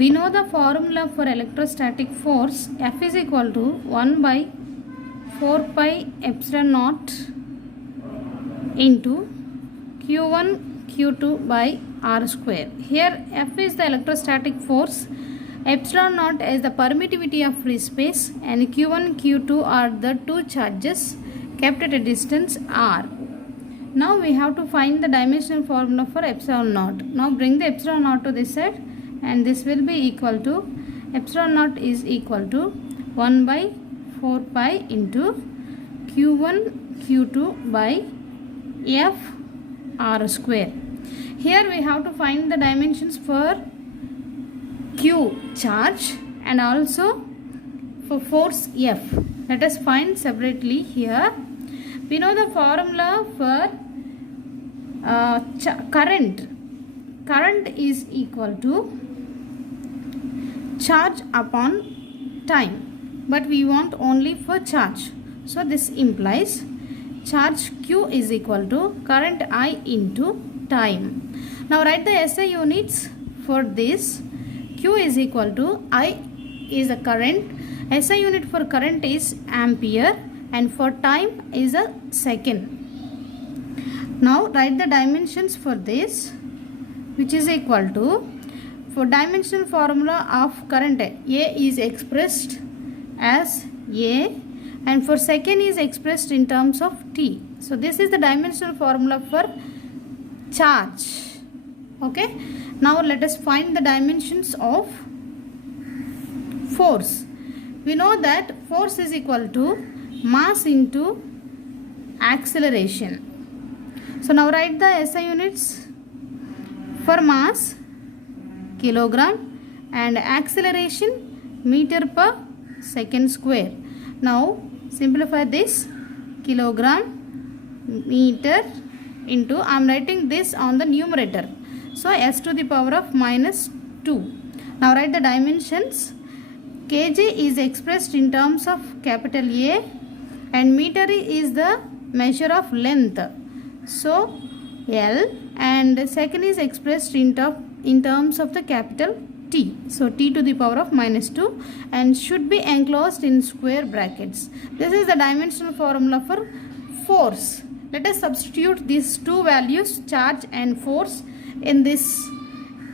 We know the formula for electrostatic force. F is equal to 1 by 4 pi epsilon naught into Q1 Q2 by R square. Here F is the electrostatic force, epsilon naught is the permittivity of free space, and Q1 Q2 are the two charges kept at a distance R. Now we have to find the dimensional formula for epsilon naught. Now bring the epsilon naught to this side, and this will be equal to epsilon naught is equal to 1 by 4 pi into Q1 Q2 by F R square. Here we have to find the dimensions for Q charge and also for force F. Let us find separately here. We know the formula for current. Current is equal to charge upon time, but we want only for charge. So this implies charge Q is equal to current I into time. Now write the SI units for this. Q is equal to I is a current. SI unit for current is ampere, and for time is a second. Now write the dimensions for this, which is equal to, for dimensional formula of current, A is expressed as A, and for second is expressed in terms of T. So this is the dimensional formula for charge. Okay. Now let us find the dimensions of force. We know that force is equal to mass into acceleration. So now write the SI units for mass, kilogram, and acceleration, meter per second square. Now simplify this, kilogram, meter into, I am writing this on the numerator, so s to the power of minus 2. Now write the dimensions. Kg is expressed in terms of capital A, and meter is the measure of length, so L, and second is expressed in terms of the capital T, so T to the power of minus 2, and should be enclosed in square brackets. This is the dimensional formula for force. Let us substitute these two values, charge and force, in this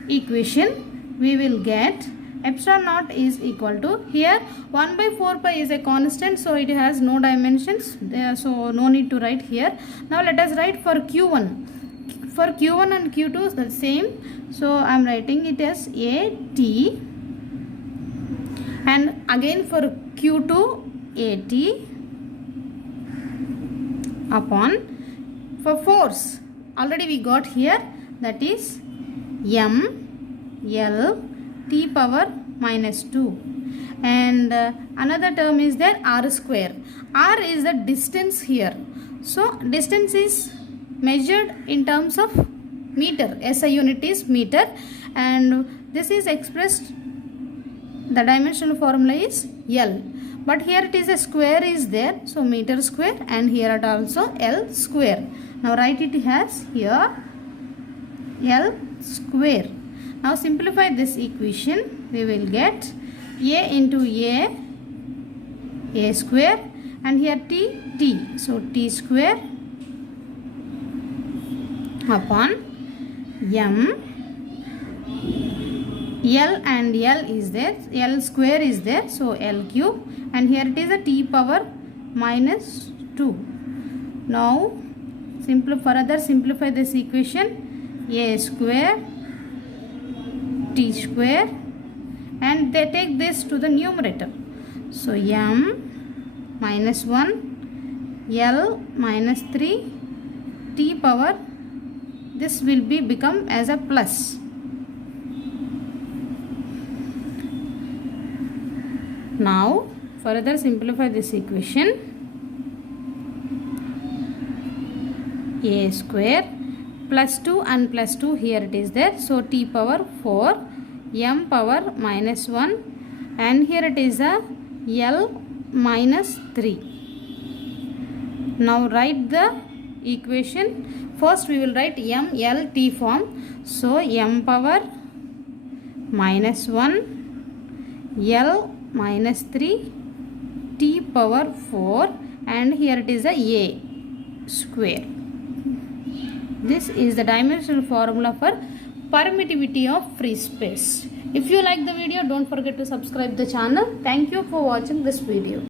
equation. We will get epsilon naught is equal to, here 1 by 4 pi is a constant, so it has no dimensions there, so no need to write here. Now let us write for Q1. For Q1 and Q2 is the same, so I am writing it as AT, and again for Q2 AT upon, for force already we got here, that is M L T power minus 2, and another term is there, R square. R is the distance here, so distance is measured in terms of meter. SI unit is meter, and this is expressed, the dimensional formula is L, but here it is a square is there, so meter square, and here it also L square. Now write it as here L square. Now simplify this equation. We will get A into A square, and here T, so T square upon M, L and L is there, L square is there, so L cube, and here it is a T power minus 2. Now further simplify this equation, A square T square, and they take this to the numerator, so M minus 1, L minus 3, T power, this will become as a plus. Now further simplify this equation, A square plus 2 and plus 2, here it is there, so T power 4, M power minus 1, and here it is a L minus 3. Now write the equation. First we will write M L T form, so M power minus 1 L minus 3 T power 4, and here it is a A square. This is the dimensional formula for permittivity of free space. If you like the video, don't forget to subscribe the channel. Thank you for watching this video.